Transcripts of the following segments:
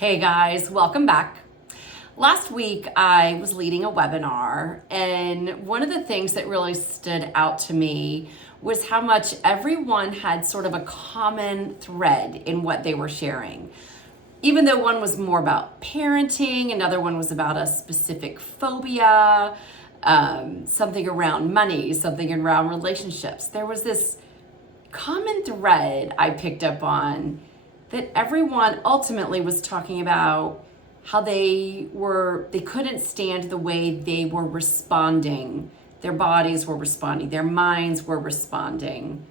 Hey guys, welcome back. Last week I was leading a webinar, and one of the things that really stood out to me was how much everyone had sort of a common thread in what they were sharing. Even though one was more about parenting, another one was about a specific phobia, something around money, something around relationships. There was this common thread I picked up on that everyone ultimately was talking about how they couldn't stand the way they were responding. Their bodies were responding, their minds were responding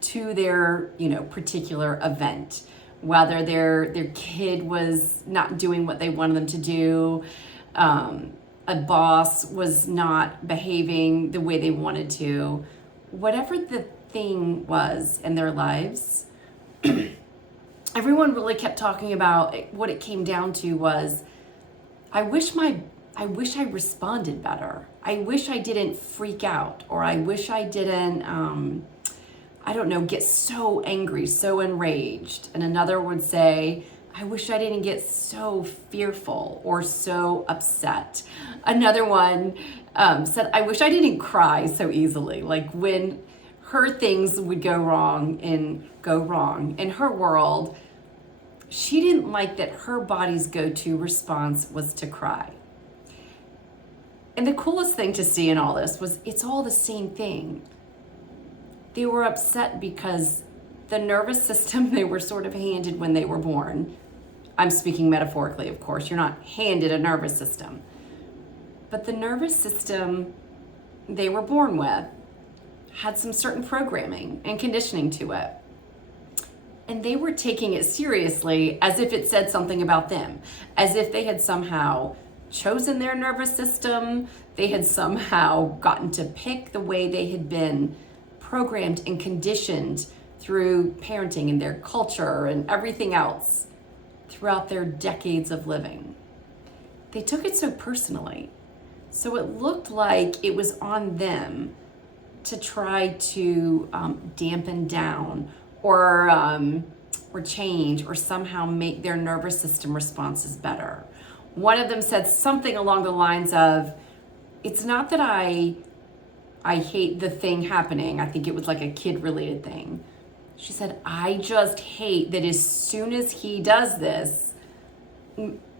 to their, particular event. Whether their kid was not doing what they wanted them to do, a boss was not behaving the way they wanted to, whatever the thing was in their lives, everyone really kept talking about what it came down to was, I wish I responded better. I wish I didn't freak out, or I wish I didn't, get so angry, so enraged. And another would say, I wish I didn't get so fearful or so upset. Another one said, I wish I didn't cry so easily. Like when her things would go wrong in her world, she didn't like that her body's go-to response was to cry. And the coolest thing to see in all this was it's all the same thing. They were upset because the nervous system they were sort of handed when they were born, I'm speaking metaphorically, of course, you're not handed a nervous system, but the nervous system they were born with had some certain programming and conditioning to it. And they were taking it seriously as if it said something about them, as if they had somehow chosen their nervous system, they had somehow gotten to pick the way they had been programmed and conditioned through parenting and their culture and everything else throughout their decades of living. They took it so personally. So it looked like it was on them to try to dampen down or change or somehow make their nervous system responses better. One of them said something along the lines of, it's not that I hate the thing happening. I think it was like a kid-related thing. She said, I just hate that as soon as he does this,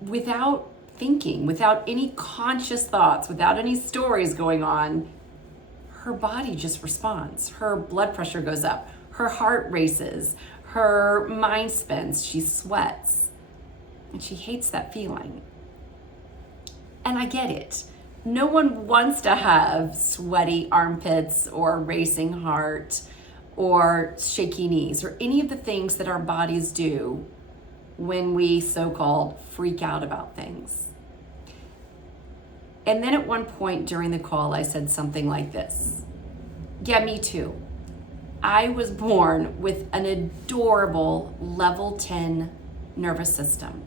without thinking, without any conscious thoughts, without any stories going on, her body just responds. Her blood pressure goes up. Her heart races, her mind spins, she sweats, and she hates that feeling. And I get it. No one wants to have sweaty armpits or racing heart or shaky knees or any of the things that our bodies do when we so-called freak out about things. And then at one point during the call, I said something like this. Yeah, me too. I was born with an adorable level 10 nervous system.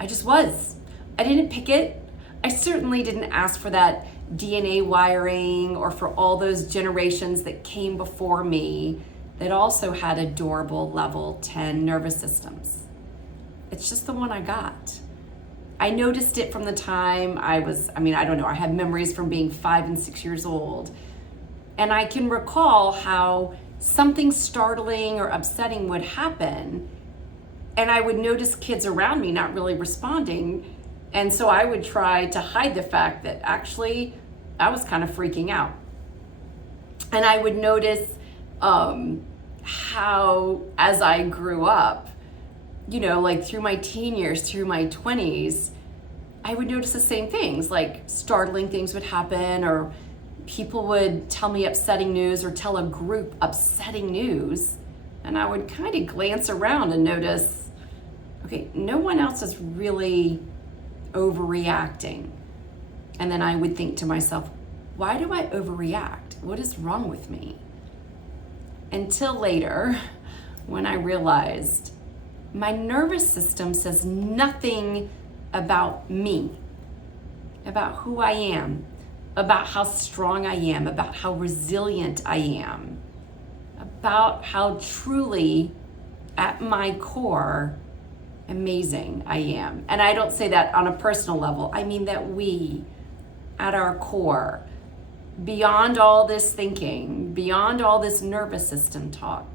I just was. I didn't pick it. I certainly didn't ask for that DNA wiring or for all those generations that came before me that also had adorable level 10 nervous systems. It's just the one I got. I noticed it from the time I have memories from being 5 and 6 years old. And I can recall how something startling or upsetting would happen, and I would notice kids around me not really responding, and so I would try to hide the fact that actually I was kind of freaking out. And I would notice how, as I grew up, like through my teen years, through my 20s, I would notice the same things, like startling things would happen, or people would tell me upsetting news or tell a group upsetting news, and I would kind of glance around and notice, okay, no one else is really overreacting. And then I would think to myself, why do I overreact? What is wrong with me? Until later, when I realized my nervous system says nothing about me, about who I am, about how strong I am, about how resilient I am, about how truly at my core amazing I am. And I don't say that on a personal level. I mean that we, at our core, beyond all this thinking, beyond all this nervous system talk,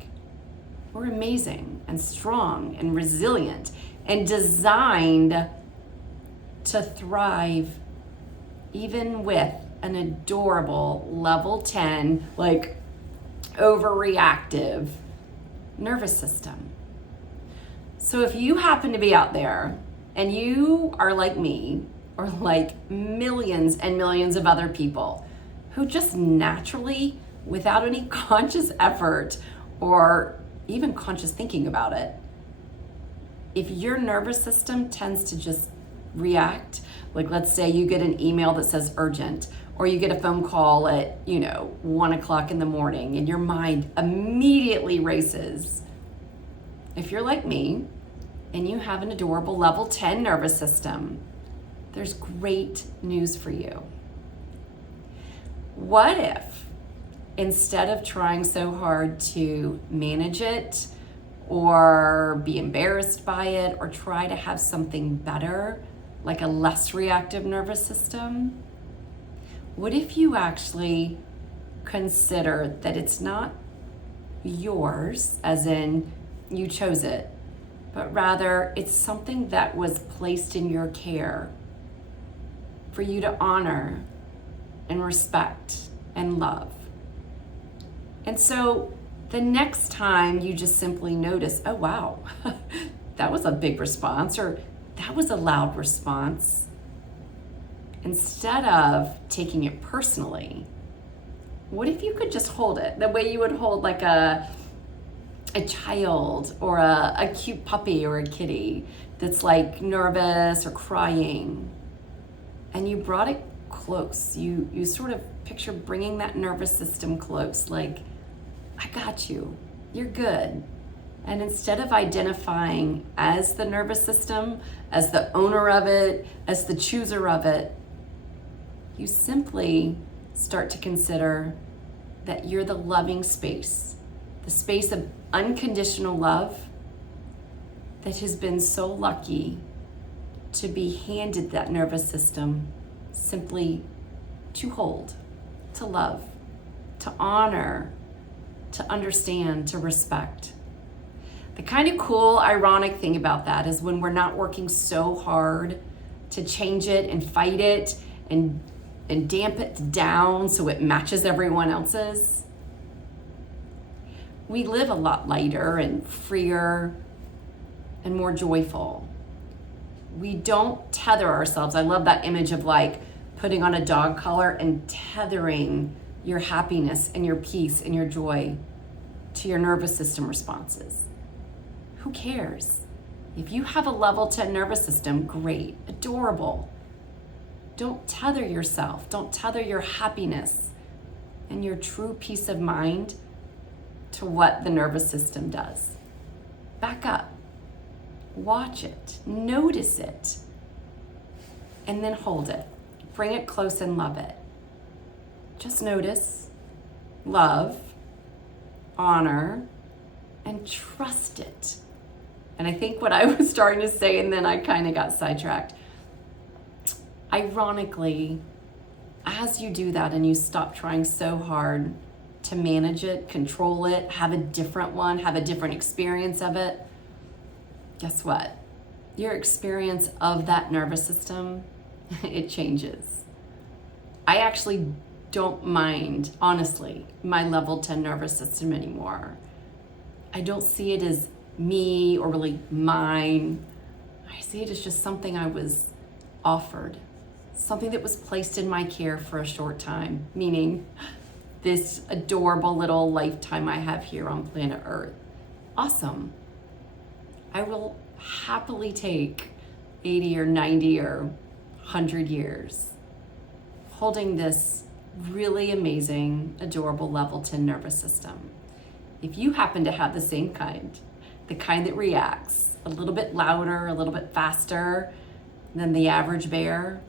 we're amazing and strong and resilient and designed to thrive even with an adorable level 10, like overreactive nervous system. So if you happen to be out there and you are like me or like millions and millions of other people who just naturally, without any conscious effort or even conscious thinking about it, if your nervous system tends to just react, like let's say you get an email that says urgent, or you get a phone call at 1 o'clock in the morning and your mind immediately races. If you're like me and you have an adorable level 10 nervous system, there's great news for you. What if instead of trying so hard to manage it or be embarrassed by it or try to have something better, like a less reactive nervous system, what if you actually consider that it's not yours, as in you chose it, but rather it's something that was placed in your care for you to honor and respect and love. And so the next time you just simply notice, oh wow, that was a big response, or that was a loud response, instead of taking it personally, what if you could just hold it the way you would hold like a child or a cute puppy or a kitty that's like nervous or crying, and you brought it close. You sort of picture bringing that nervous system close, like, I got you, you're good. And instead of identifying as the nervous system, as the owner of it, as the chooser of it, you simply start to consider that you're the loving space, the space of unconditional love that has been so lucky to be handed that nervous system simply to hold, to love, to honor, to understand, to respect. The kind of cool, ironic thing about that is when we're not working so hard to change it and fight it and damp it down so it matches everyone else's, we live a lot lighter and freer and more joyful. We don't tether ourselves. I love that image of like putting on a dog collar and tethering your happiness and your peace and your joy to your nervous system responses. Who cares? If you have a level 10 nervous system, great, adorable. Don't tether yourself. Don't tether your happiness and your true peace of mind to what the nervous system does. Back up. Watch it. Notice it. And then hold it. Bring it close and love it. Just notice, love, honor, and trust it. And I think what I was starting to say, and then I kind of got sidetracked. Ironically, as you do that and you stop trying so hard to manage it, control it, have a different one, have a different experience of it, guess what? Your experience of that nervous system, it changes. I actually don't mind, honestly, my level 10 nervous system anymore. I don't see it as me or really mine. I see it as just something I was offered, something that was placed in my care for a short time, meaning this adorable little lifetime I have here on planet Earth. Awesome. I will happily take 80 or 90 or 100 years holding this really amazing, adorable level 10 nervous system. If you happen to have the same kind, the kind that reacts a little bit louder, a little bit faster than the average bear,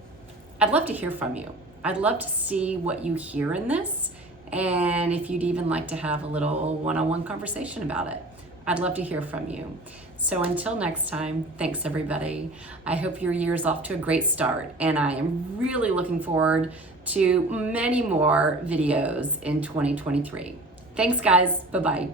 I'd love to hear from you. I'd love to see what you hear in this, and if you'd even like to have a little one-on-one conversation about it. I'd love to hear from you. So until next time, thanks everybody. I hope your year's off to a great start, and I am really looking forward to many more videos in 2023. Thanks guys, bye-bye.